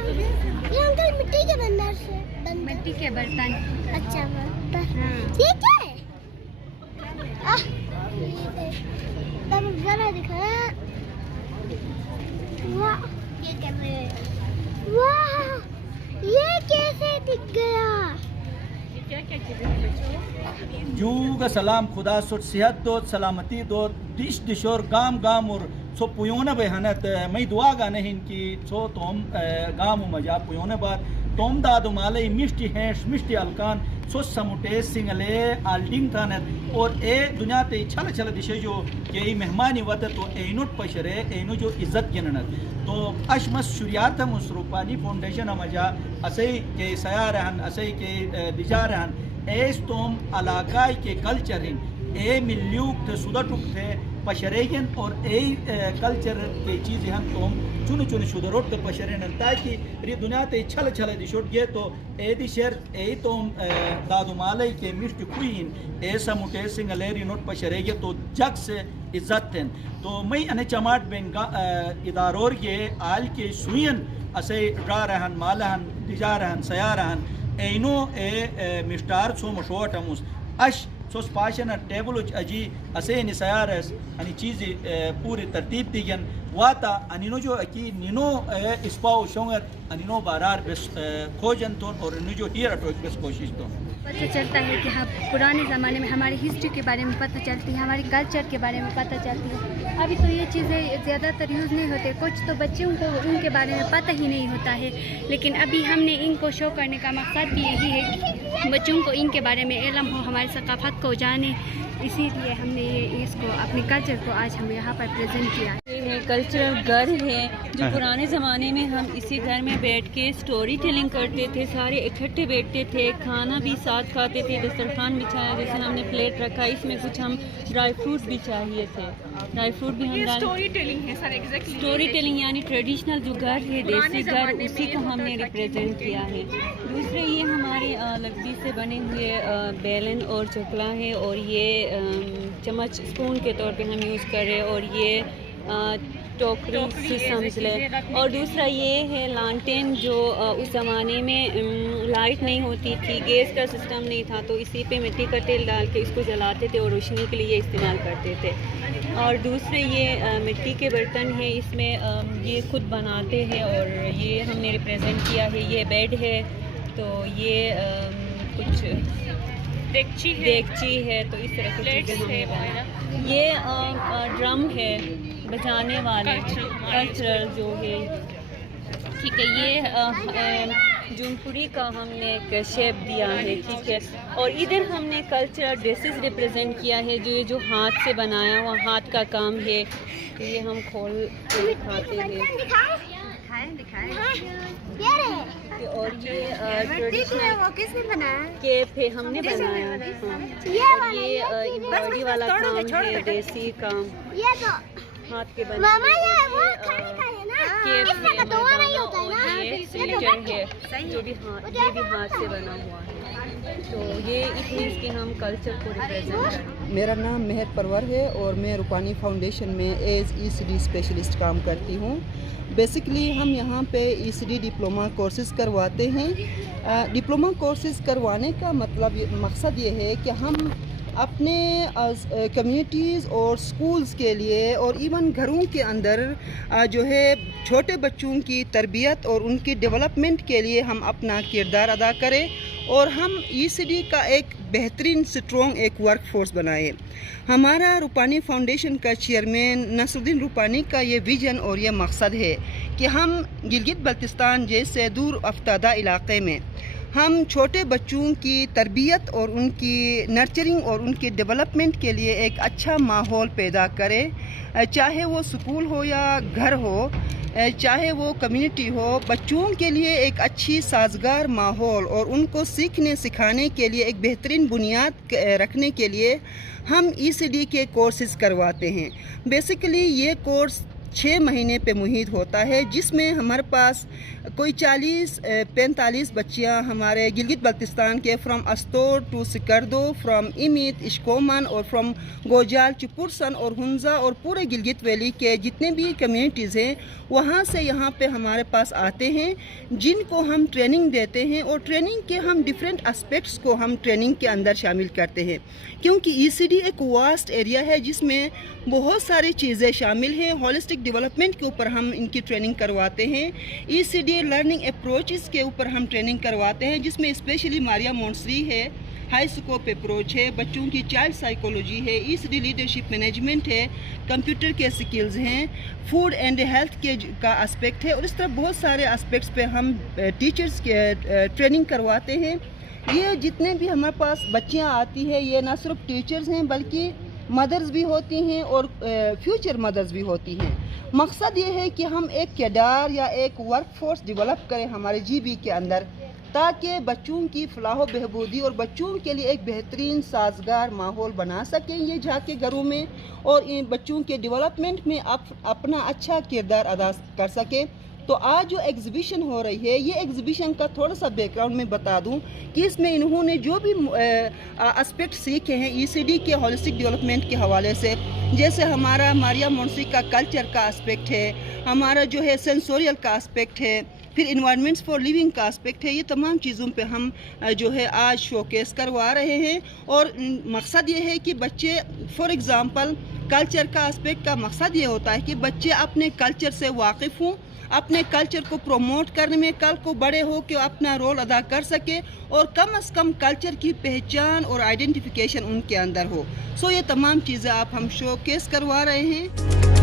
ये अंकल मिट्टी के बंदर से मिट्टी के बर्तन। अच्छा बर्तन। हाँ। ये क्या है? तब जरा दिखा। वाह ये कर रहे हैं। वाह ये कैसे दिख गया? क्या क्या चीजें हैं बच्चों? जू का सलाम खुदा सुट सेहत दो सलामती दो डिश डिश और गाम गाम और सो पुयोने बहनत मैं दुआ गा नहीं कि सो तुम गाम मजा पुयोने बार तुम दादू माले मिष्टी हैश मिष्टी अलकान सो समुटे सिंगले आल्डिंग थानत और ए दुनिया ते छल छल दिशे जो के मेहमानी वत तो एनुट पशरे एनु जो इज्जत गिननत तो अशमस शुरियात मुसरूपानी फाउंडेशन मजा असई के सयारहन असई के दिजारहन एस तुम अलाकाई के कल्चर ए मिल्यूक थे सुदटुक थे पशरेगन और ए कल्चर के चीज़ें हम तुम चुन चुन शुदरोट के पशरेन ताकि री दुनिया ते छल छल दिशोट गए तो ए दिशर ए तुम दादू मालय के मिष्ट कुइन ए समुटे सिंगलेरी नोट पशरेगे तो जग से इज्जत थे तो मैं अने चमाट बेंगा इदारोर के आल के सुयन असे रा रहन मालहन दिजा रहन सया रहन एनो ए मिस्टार सो मशोटमुस अश सोस पाशन टेबल अजी असे निसायारस अनि चीज़ पूरी तरतीब दिगन वाता अनिनो जो की निनो इस्पाओ शोंगर अनिनो बारार बस खोजन तो और निनो जो हियर तो बस कोशिश तो पता चलता है कि हाँ पुराने ज़माने में हमारी हिस्ट्री के बारे में पता चलती है, हमारे कल्चर के बारे में पता चलती है। अभी तो ये चीज़ें ज़्यादातर यूज़ नहीं होते, कुछ तो बच्चों को उनके बारे में पता ही नहीं होता है। लेकिन अभी हमने इनको शो करने का मकसद भी यही है कि बच्चों को इनके बारे में इल्म हो, हमारी सकाफत को जाने, इसीलिए हमने ये इसको अपने कल्चर को आज हम यहाँ पर प्रेजेंट किया है। ये कल्चरल घर है जो पुराने ज़माने में हम इसी घर में बैठ के स्टोरी टेलिंग करते थे, सारे इकट्ठे बैठते थे, खाना भी साथ खाते थे, दस्तरखान बिछाया जैसे हमने प्लेट रखा, इसमें कुछ हम ड्राई फ्रूट भी चाहिए थे, ड्राई फ्रूट भी हम स्टोरी टेलिंग है सर, एग्जैक्टली स्टोरी टेलिंग यानी ट्रेडिशनल जो घर है देसी घर उसी को हमने रिप्रेजेंट किया है। दूसरे ये हमारे लकड़ी से बने हुए बेलन और चकला है और ये चम्मच स्पून के तौर पे हम यूज़ कर रहे हैं और ये टोकरी से समझ लें। और दूसरा ये है लालटेन जो उस ज़माने में लाइट नहीं होती थी, गैस का सिस्टम नहीं था, तो इसी पे मिट्टी का तेल डाल के इसको जलाते थे और रोशनी के लिए इस्तेमाल करते थे। और दूसरे ये मिट्टी के बर्तन हैं, इसमें ये खुद बनाते हैं और ये हमने रिप्रेजेंट किया है। ये बेड है तो ये कुछ देगची है तो इस तरह की चीज़ें हमने बनाया। ये ड्रम है बजाने वाले कल्चरल जो है, ठीक है। ये जूनपुरी का हमने एक शेप दिया है, ठीक है। और इधर हमने कल्चरल ड्रेसेस रिप्रेजेंट किया है जो हाथ से बनाया हुआ हाथ का काम है। तो ये हम खोल के दिखाते हैं और ये ट्रेडिशनल किसने बनाया? केप है हमने बनाया। और ये एम्ब्रॉयडरी वाला काम है, देसी काम ये तो हाथ के बने मामा ये वो खाने का है ना, केप इसमें है, कटोरा नहीं होता है और ना, ये ये स्वेटर है जो भी ये भी हाथ से बना हुआ है। तो ये इट मीन्स कि हम कल्चर को रिप्रेजेंट करें। मेरा नाम मेहर परवर है और मैं रूपानी फाउंडेशन में एज ईसीडी स्पेशलिस्ट काम करती हूँ। बेसिकली हम यहाँ पे ईसीडी डिप्लोमा कोर्सेज़ करवाते हैं। डिप्लोमा कोर्सेज़ करवाने का मकसद ये है कि हम अपने कम्युनिटीज़ और स्कूल्स के लिए और इवन घरों के अंदर जो है छोटे बच्चों की तरबियत और उनकी डेवलपमेंट के लिए हम अपना किरदार अदा करें और हम ईसीडी का एक बेहतरीन स्ट्रॉन्ग एक वर्क फोर्स बनाए। हमारा रूपानी फाउंडेशन का चेयरमैन नसरुद्दीन रूपानी का ये विजन और ये मकसद है कि हम गिलगित बल्तिस्तान जैसे दूर अफ्तादा इलाक़े में हम छोटे बच्चों की तरबियत और उनकी नर्चरिंग और उनके डेवलपमेंट के लिए एक अच्छा माहौल पैदा करें, चाहे वो स्कूल हो या घर हो, चाहे वो कम्युनिटी हो। बच्चों के लिए एक अच्छी साजगार माहौल और उनको सीखने सिखाने के लिए एक बेहतरीन बुनियाद रखने के लिए हम ईसीडी के कोर्सेज़ करवाते हैं। बेसिकली ये कोर्स 6 महीने पे मुहित होता है, जिसमें हमारे पास कोई 40-45 बच्चियां हमारे गिलगित बल्तिस्तान के फ्रॉम अस्तोर टू सिकरदो, फ्रॉम इमित, इश्कोमन और फ्रॉम गोजाल, चिपुरसन और हुंजा और पूरे गिलगित वैली के जितने भी कम्युनिटीज़ हैं वहाँ से यहाँ पे हमारे पास आते हैं, जिनको हम ट्रेनिंग देते हैं। और ट्रेनिंग के हम डिफरेंट एस्पेक्ट्स को हम ट्रेनिंग के अंदर शामिल करते हैं, क्योंकि ईसीडी एक वास्ट एरिया है जिसमें बहुत सारी चीज़ें शामिल हैं। होलिस्टिक डेवलपमेंट के ऊपर हम इनकी ट्रेनिंग करवाते हैं, ईसीडी लर्निंग अप्रोचेस के ऊपर हम ट्रेनिंग करवाते हैं, जिसमें स्पेशली मारिया मोंटसरी है, हाई स्कोप अप्रोच है, बच्चों की चाइल्ड साइकोलॉजी है, ईसीडी लीडरशिप मैनेजमेंट है, कंप्यूटर के स्किल्स हैं, फूड एंड हेल्थ के का एस्पेक्ट है, और इस तरह बहुत सारे एस्पेक्ट्स पे हम टीचर्स के ट्रेनिंग करवाते हैं। ये जितने भी हमारे पास बच्चियाँ आती हैं ये ना सिर्फ टीचर्स हैं बल्कि मदर्स भी होती हैं और फ्यूचर मदर्स भी होती हैं। मकसद ये है कि हम एक किरदार या एक वर्क फोर्स डेवलप करें हमारे जीबी के अंदर, ताकि बच्चों की फलाह बहबूदी और बच्चों के लिए एक बेहतरीन साजगार माहौल बना सकें ये जाके घरों में, और इन बच्चों के डेवलपमेंट में अपना अच्छा किरदार अदा कर सकें। तो आज जो एग्ज़िबिशन हो रही है, ये एग्ज़िबिशन का थोड़ा सा बैकग्राउंड में बता दूं कि इसमें इन्होंने जो भी एस्पेक्ट सीखे हैं ईसीडी के होलिस्टिक डेवलपमेंट के हवाले से, जैसे हमारा मारिया मोंटसरी का कल्चर का एस्पेक्ट है, हमारा जो है सेंसोरियल का एस्पेक्ट है, फिर इन्वायरमेंट्स फॉर लिविंग का एस्पेक्ट है, ये तमाम चीज़ों पे हम जो है आज शोकेस करवा रहे हैं। और मकसद ये है कि बच्चे फॉर एग्ज़ाम्पल कल्चर का एस्पेक्ट का मकसद ये होता है कि बच्चे अपने कल्चर से वाकिफ़ हों, अपने कल्चर को प्रोमोट करने में कल को बड़े हो के अपना रोल अदा कर सके, और कम से कम कल्चर की पहचान और आइडेंटिफिकेशन उनके अंदर हो। सो ये तमाम चीज़ें आप हम शोकेस करवा रहे हैं।